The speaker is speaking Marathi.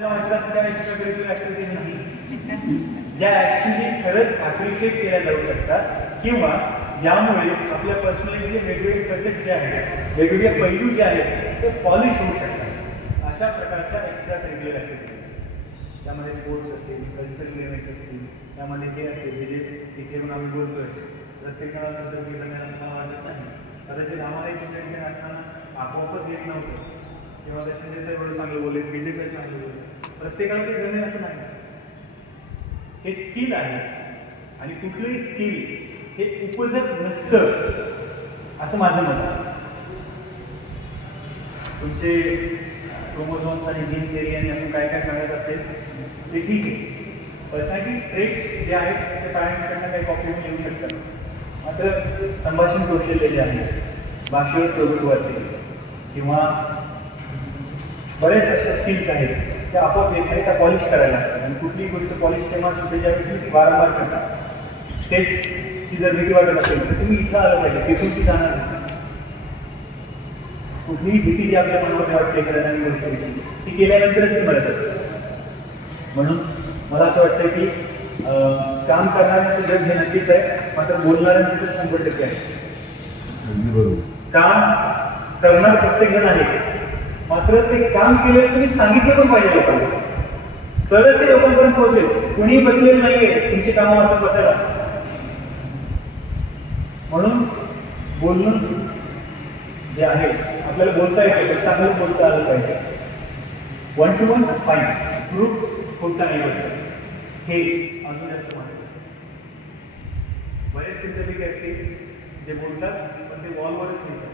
ऍक्टिव्हिटीज नाही ज्या ऍक्च्युली खरंच अप्रिशिएट केल्या जाऊ शकतात किंवा ज्यामुळे आपल्या पर्सनॅलिटीचे वेगवेगळे कसेट जे आहेत, वेगवेगळे पैलू जे आहेत ते पॉलिश होऊ शकतात. अशा प्रकारच्या एक्स्ट्रा करिक्युलर ऍक्टिव्हिटीज, त्यामध्ये स्पोर्ट्स असेल, कल्चरल इव्हेंट्स असतील, त्यामध्ये हे असेल जे तिथे पण आम्ही बोलतोय प्रत्येक जणांबद्दल मी मला वाटत नाही. कदाचित आम्हाला एक इंटरेस्टिंग असताना आपोआपच येत नव्हतं किंवा त्याचे सर एवढं चांगलं बोलले, बीटे सर चांगलं बोलले, प्रत्येकाला ते जमेल असं नाही. हे स्किल आहे आणि कुठलंही स्किल हे उपजत नसतं असं माझं मत आहे. तुमचे क्रोमोझोम्स आणि जीन थेअरी आणि आपण काय काय सांगत असेल ते ठीक आहे. पर्सनॅलिटी ट्रेट्स जे आहेत ते पॅरेंट्सकडनं काही कॉपी होऊन येऊ शकतात. मात्र संभाषण कौशल्य जे आहे, भाषेवर प्रभुत्व असेल किंवा बरेच अशा स्किल्स आहेत त्या आपोआप त्या पॉलिश करायला लागतात. आणि कुठलीही गोष्ट पॉलिश तेव्हाच होते ज्यावेळेस तुम्ही ती वारंवार करता. स्टेजची जर भीती वाटत असेल तर तुम्ही इथं आलं पाहिजे, तिथून ती जाणार नाही. कुठलीही भीती जी आपल्या मनामध्ये वाटते करणारी गोष्ट ती केल्यानंतरच ती मिळत असते. म्हणून मला असं वाटतं की काम करणाऱ्यांचं जग हे नक्कीच आहे, मात्र बोलणाऱ्यांचं तर 100% आहे. काम करणार प्रत्येक जण आहे, मात्र ते काम केलं तुम्ही सांगितलं पण पाहिजे लोकांना, तरच ते लोकांपर्यंत पोहोचेल. कुणीही बसलेलं नाहीये तुमची कामं वाचत बसायला. म्हणून बोलणं जे आहे आपल्याला बोलता येतं, चांगलं बोलता आलं पाहिजे. 1 to 1 फाईन, ग्रुप खूप चांगली गोष्ट हे अजून जास्त महत्त्वाचं. बरेच इंटरव्ह्यू असतील जे बोलतात पण ते वॉलवरच लिहितात.